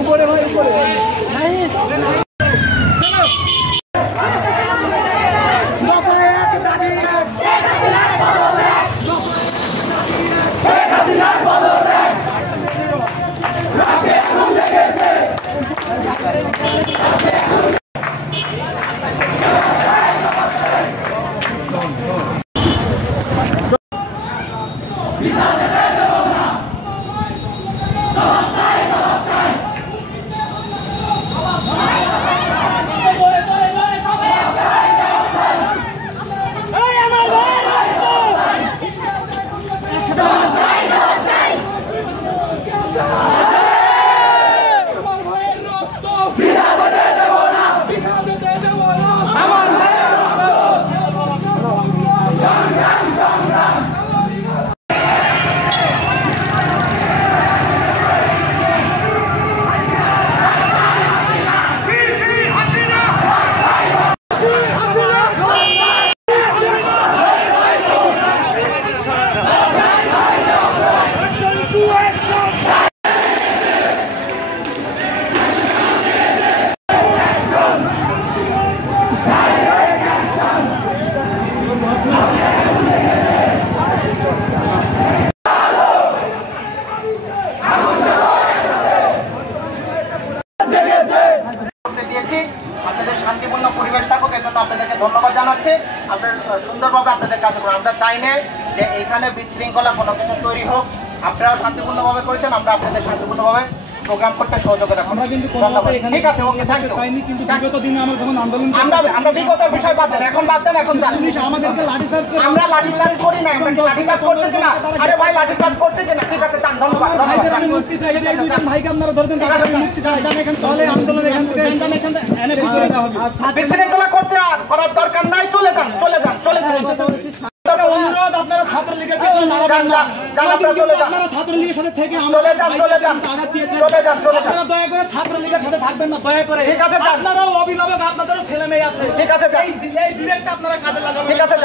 উপরে ভাই উপরে আপনাদের শান্তিপূর্ণ পরিবেশ থাকুক, এজন্য আপনাদেরকে ধন্যবাদ জানাচ্ছি। আপনার সুন্দরভাবে আপনাদের কার্যক্রম, আমরা চাই না যে এখানে বিশৃঙ্খলা কোনো কিছু তৈরি হোক। আপনারাও শান্তিপূর্ণভাবে করেছেন, আমরা আপনাদের শান্তিপূর্ণভাবে প্রোগ্রাম করতে সহযোগিতা করব। ঠিক আছে, ওকে, থ্যাংক ইউ। আমরা বিগতের বিষয় বাদ দেন, এখন বাদ দেন, এখন আমরা লাঠিচার্জ করি না। আমরা লাঠিচার্জ করছে কিনা? আরে ভাই, লাঠিচার্জ করছে কিনা? ঠিক আছে, যান, ধন্যবাদ। বিশৃঙ্খলা করতে করার দরকার নাই, চলে যান, চলে যান, চলে যান। অনুরোধ, আপনারা ছাত্রলীগের পিছনে দাঁড়াবেন না, আপনারা ছাত্রলীগের সাথে থেকে আপনারা দয়া করে ছাত্রলীগের সাথে থাকবেন না, দয়া করে। ঠিক আছে, আপনারাও অভিভাবক, আপনাদেরও ছেলে মেয়ে আছে। ঠিক আছে, এই বিবেকটা আপনারা কাজে লাগাবেন। ঠিক আছে,